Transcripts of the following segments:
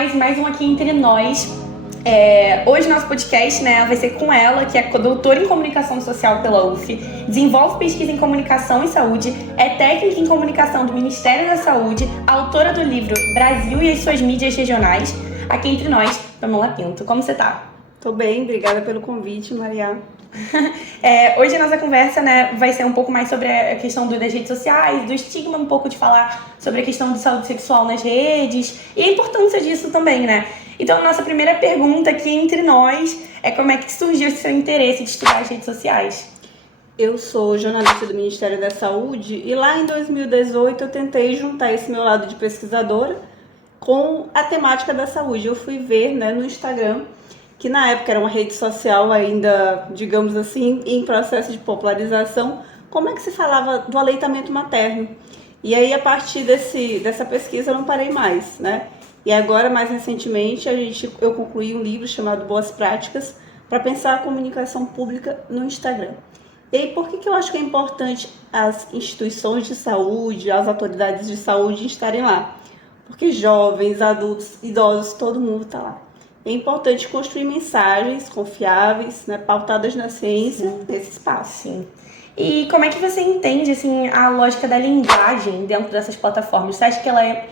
mais um Aqui Entre Nós. Hoje nosso podcast, vai ser com ela, que é doutora em Comunicação Social pela UF, desenvolve pesquisa em Comunicação e Saúde, é técnica em Comunicação do Ministério da Saúde, autora do livro Brasil e as suas mídias regionais. Aqui Entre Nós, Pamela Pinto. Como você tá? Tô bem, obrigada pelo convite, Maria. Hoje a nossa conversa, vai ser um pouco mais sobre a questão das redes sociais, do estigma, um pouco de falar sobre a questão de saúde sexual nas redes e a importância disso também, Então, a nossa primeira pergunta aqui entre nós é como é que surgiu esse seu interesse de estudar as redes sociais? Eu sou jornalista do Ministério da Saúde e lá em 2018 eu tentei juntar esse meu lado de pesquisadora com a temática da saúde. Eu fui ver no Instagram, que na época era uma rede social ainda, digamos assim, em processo de popularização, como é que se falava do aleitamento materno. E aí, a partir dessa pesquisa, eu não parei mais, E agora, mais recentemente, eu concluí um livro chamado Boas Práticas para pensar a comunicação pública no Instagram. E aí, por que eu acho que é importante as instituições de saúde, as autoridades de saúde estarem lá? Porque jovens, adultos, idosos, todo mundo está lá. É importante construir mensagens confiáveis, pautadas na ciência, nesse espaço. Sim. E como é que você entende a lógica da linguagem dentro dessas plataformas? Você acha que ela é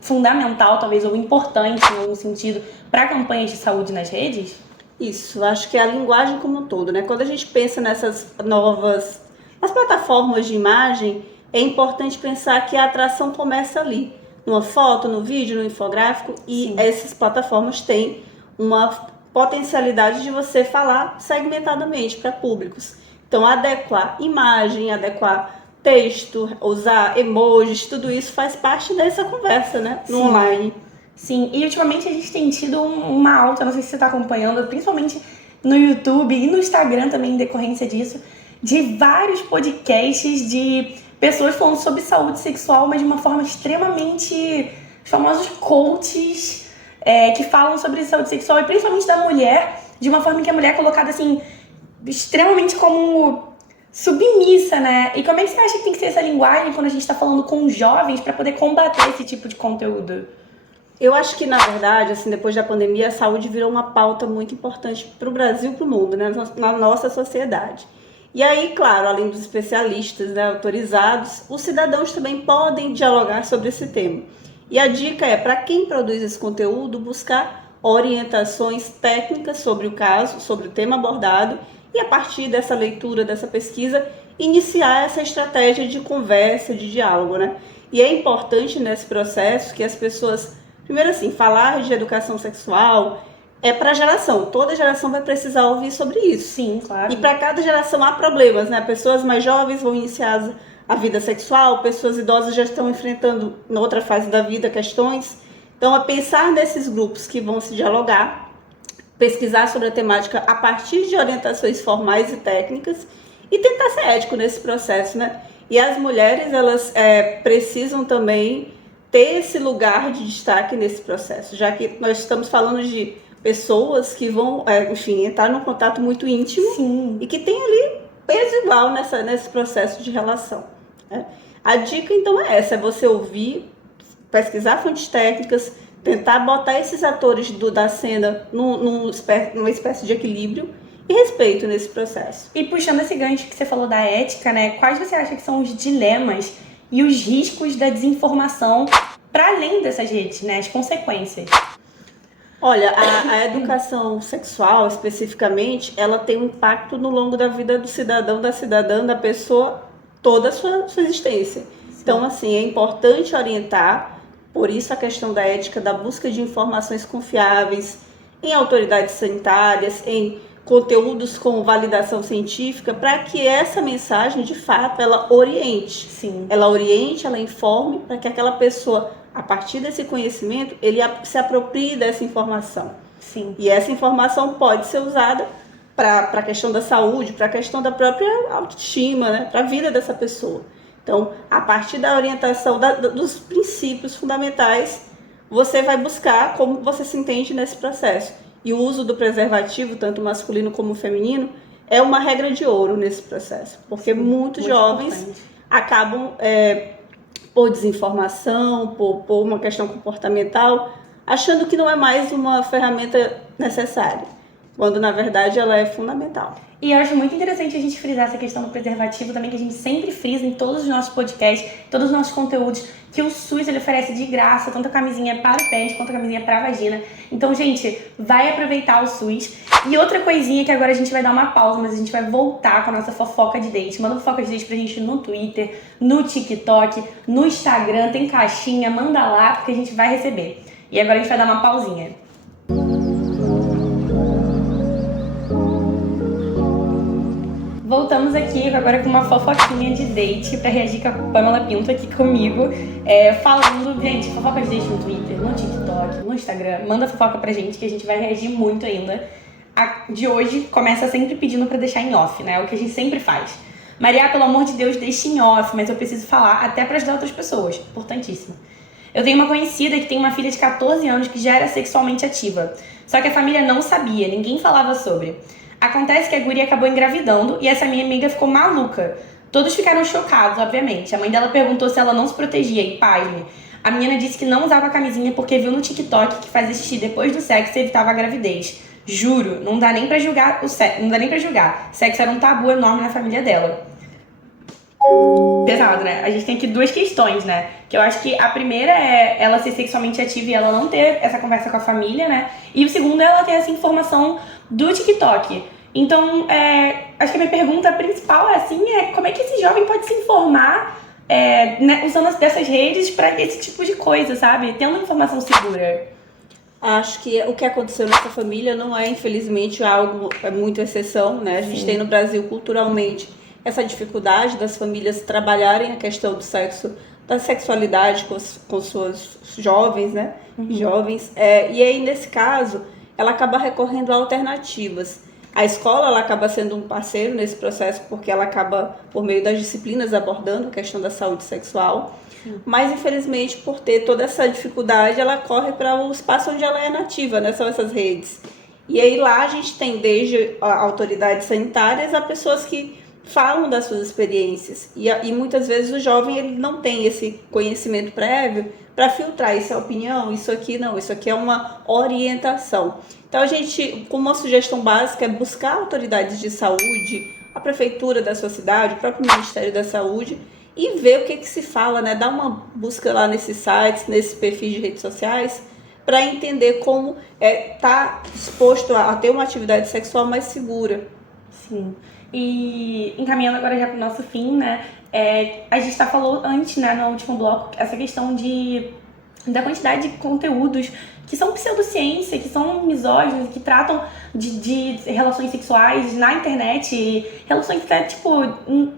fundamental, talvez, ou importante no sentido para campanhas de saúde nas redes? Isso, acho que é a linguagem como um todo, Quando a gente pensa nessas nas plataformas de imagem, é importante pensar que a atração começa ali, numa foto, no vídeo, no infográfico, e essas plataformas têm uma potencialidade de você falar segmentadamente para públicos. Então, adequar imagem, adequar texto, usar emojis, tudo isso faz parte dessa conversa, no online. Sim, e ultimamente a gente tem tido uma alta, não sei se você está acompanhando, principalmente no YouTube e no Instagram também, em decorrência disso, de vários podcasts de pessoas falando sobre saúde sexual, mas de uma forma extremamente... Os famosos coaches que falam sobre saúde sexual, e principalmente da mulher, de uma forma em que a mulher é colocada extremamente como submissa, E como é que você acha que tem que ser essa linguagem quando a gente está falando com jovens para poder combater esse tipo de conteúdo? Eu acho que, na verdade, depois da pandemia, a saúde virou uma pauta muito importante para o Brasil e para o mundo, na nossa sociedade. E aí, claro, além dos especialistas autorizados, os cidadãos também podem dialogar sobre esse tema. E a dica é, para quem produz esse conteúdo, buscar orientações técnicas sobre o caso, sobre o tema abordado, e a partir dessa leitura, dessa pesquisa, iniciar essa estratégia de conversa, de diálogo, E é importante nesse processo que as pessoas, primeiro falar de educação sexual é para a geração, toda geração vai precisar ouvir sobre isso. Sim, claro. E para cada geração há problemas, Pessoas mais jovens vão iniciar a vida sexual, pessoas idosas já estão enfrentando, na outra fase da vida, questões. Então, é pensar nesses grupos que vão se dialogar, pesquisar sobre a temática a partir de orientações formais e técnicas e tentar ser ético nesse processo, E as mulheres, elas precisam também ter esse lugar de destaque nesse processo, já que nós estamos falando de pessoas que vão, entrar num contato muito íntimo e que tem ali peso igual nesse processo de relação. A dica, então, é essa, é você ouvir, pesquisar fontes técnicas, tentar botar esses atores da cena numa espécie de equilíbrio e respeito nesse processo. E puxando esse gancho que você falou da ética, quais você acha que são os dilemas e os riscos da desinformação para além dessas redes, as consequências? Olha, a educação sexual, especificamente, ela tem um impacto no longo da vida do cidadão, da cidadã, da pessoa, toda a sua existência. Então, é importante orientar, por isso a questão da ética, da busca de informações confiáveis em autoridades sanitárias, em conteúdos com validação científica, para que essa mensagem, de fato, ela oriente. Ela oriente, ela informe, para que aquela pessoa, a partir desse conhecimento, ele se aproprie dessa informação. E essa informação pode ser usada para a questão da saúde, para a questão da própria autoestima, para a vida dessa pessoa. Então, a partir da orientação dos princípios fundamentais, você vai buscar como você se entende nesse processo. E o uso do preservativo, tanto masculino como feminino, é uma regra de ouro nesse processo. Porque muitos jovens acabam, por desinformação, por uma questão comportamental, achando que não é mais uma ferramenta necessária, quando na verdade ela é fundamental. E eu acho muito interessante a gente frisar essa questão do preservativo também, que a gente sempre frisa em todos os nossos podcasts, todos os nossos conteúdos, que o SUS ele oferece de graça, tanto a camisinha para o pênis quanto a camisinha para a vagina. Então, gente, vai aproveitar o SUS. E outra coisinha que agora a gente vai dar uma pausa, mas a gente vai voltar com a nossa fofoca de date. Manda fofoca de date pra gente no Twitter, no TikTok, no Instagram, tem caixinha, manda lá, porque a gente vai receber. E agora a gente vai dar uma pausinha. Voltamos aqui agora com uma fofoquinha de date pra reagir com a Pamela Pinto aqui comigo, falando, gente, fofoca de date no Twitter, no TikTok, no Instagram, manda fofoca pra gente que a gente vai reagir muito ainda. A de hoje começa sempre pedindo pra deixar em off, né? É o que a gente sempre faz. Maria, pelo amor de Deus, deixa em off, mas eu preciso falar até pra ajudar outras pessoas, importantíssimo. Eu tenho uma conhecida que tem uma filha de 14 anos que já era sexualmente ativa, só que a família não sabia, ninguém falava sobre. Acontece que a guria acabou engravidando e essa minha amiga ficou maluca. Todos ficaram chocados, obviamente. A mãe dela perguntou se ela não se protegia e, pasme, a menina disse que não usava camisinha porque viu no TikTok que fazer xixi depois do sexo evitava a gravidez. Juro, não dá nem pra julgar o sexo, não dá nem pra julgar. Sexo era um tabu enorme na família dela. Pesado, né? A gente tem aqui duas questões, né? Que eu acho que a primeira é ela ser sexualmente ativa e ela não ter essa conversa com a família, né? E o segundo é ela ter essa informação do TikTok. Então, acho que a minha pergunta principal como é que esse jovem pode se informar né, usando dessas redes para esse tipo de coisa, sabe? Tendo informação segura. Acho que o que aconteceu nessa família não é, infelizmente, algo muito exceção, né? A gente tem no Brasil, culturalmente, essa dificuldade das famílias trabalharem a questão do sexo, da sexualidade com suas jovens, né? Jovens. E aí, nesse caso, ela acaba recorrendo a alternativas. A escola ela acaba sendo um parceiro nesse processo porque ela acaba, por meio das disciplinas, abordando a questão da saúde sexual. Mas, infelizmente, por ter toda essa dificuldade, ela corre para o espaço onde ela é nativa, né? São essas redes. E aí lá a gente tem desde autoridades sanitárias a pessoas que falam das suas experiências. E muitas vezes o jovem ele não tem esse conhecimento prévio para filtrar. Isso é opinião, isso aqui não, isso aqui é uma orientação. Então a gente, como uma sugestão básica, é buscar autoridades de saúde, a prefeitura da sua cidade, o próprio Ministério da Saúde, e ver o que se fala, né? Dar uma busca lá nesses sites, nesses perfis de redes sociais, para entender como tá exposto a ter uma atividade sexual mais segura. Sim. E encaminhando agora já para o nosso fim, né? A gente falou antes, né, no último bloco, essa questão da quantidade de conteúdos que são pseudociência, que são misóginos, que tratam de relações sexuais na internet, relações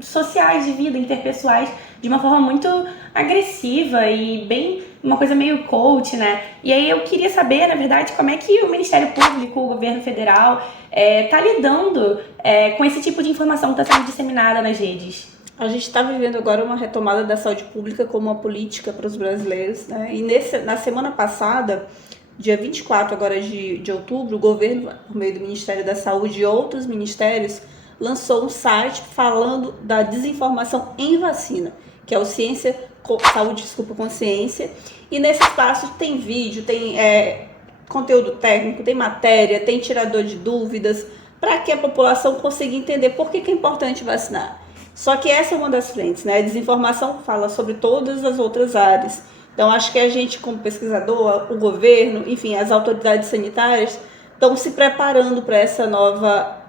sociais de vida, interpessoais, de uma forma muito agressiva e bem uma coisa meio coach, né? E aí eu queria saber, na verdade, como é que o Ministério Público, o governo federal, tá lidando com esse tipo de informação que está sendo disseminada nas redes. A gente está vivendo agora uma retomada da saúde pública como uma política para os brasileiros, né? E na semana passada, dia 24 agora de outubro, o governo, por meio do Ministério da Saúde e outros ministérios, lançou um site falando da desinformação em vacina, que é o Consciência. E nesse espaço tem vídeo, tem conteúdo técnico, tem matéria, tem tirador de dúvidas, para que a população consiga entender por que é importante vacinar. Só que essa é uma das frentes, né? A desinformação fala sobre todas as outras áreas. Então, acho que a gente, como pesquisador, o governo, enfim, as autoridades sanitárias, estão se preparando para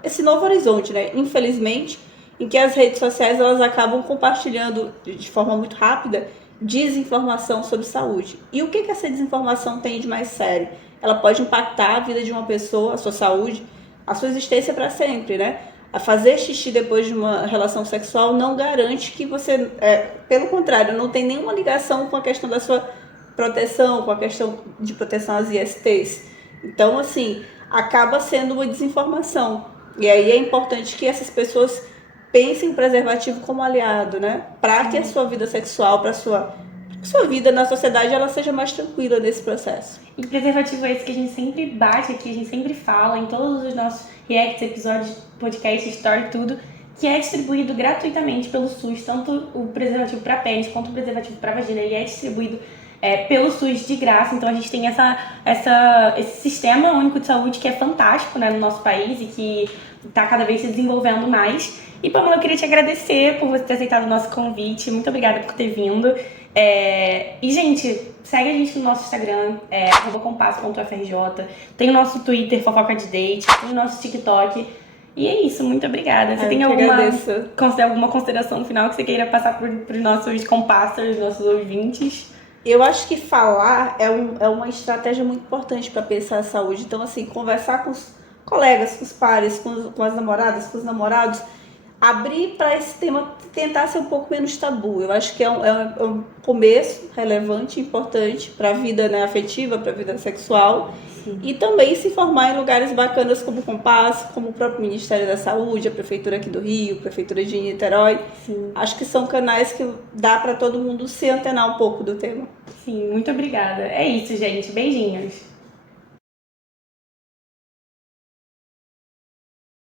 esse novo horizonte, né? Infelizmente, em que as redes sociais elas acabam compartilhando de forma muito rápida desinformação sobre saúde. E o que essa desinformação tem de mais sério? Ela pode impactar a vida de uma pessoa, a sua saúde, a sua existência para sempre, né? A fazer xixi depois de uma relação sexual não garante que você, pelo contrário, não tem nenhuma ligação com a questão da sua proteção, com a questão de proteção às ISTs. Então, assim, acaba sendo uma desinformação. E aí é importante que essas pessoas pensem em preservativo como aliado, né? Para que a sua vida sexual, para a sua vida na sociedade, ela seja mais tranquila nesse processo. E preservativo é esse que a gente sempre bate aqui, a gente sempre fala em todos os nossos reacts, episódios, podcast, story, tudo, que é distribuído gratuitamente pelo SUS, tanto o preservativo para pênis quanto o preservativo para vagina, ele é distribuído pelo SUS de graça. Então a gente tem esse sistema único de saúde que é fantástico, né, no nosso país e que está cada vez se desenvolvendo mais. E, Pamela, eu queria te agradecer por você ter aceitado o nosso convite. Muito obrigada por ter vindo. E, gente, segue a gente no nosso Instagram, @compasso.frj. Tem o nosso Twitter, Fofoca de Date. Tem o nosso TikTok. E é isso, muito obrigada. Você tem alguma consideração final que você queira passar para os nossos compassers, nossos ouvintes? Eu acho que falar é uma estratégia muito importante para pensar a saúde. Então, assim, conversar com os colegas, com os pares, com as namoradas, com os namorados, abrir para esse tema, tentar ser um pouco menos tabu. Eu acho que é um começo relevante, importante para a vida, né, afetiva, para a vida sexual. Sim. E também se formar em lugares bacanas como o Compasso, como o próprio Ministério da Saúde, a Prefeitura aqui do Rio, a Prefeitura de Niterói. Sim. Acho que são canais que dá para todo mundo se antenar um pouco do tema. Sim, muito obrigada. É isso, gente. Beijinhos.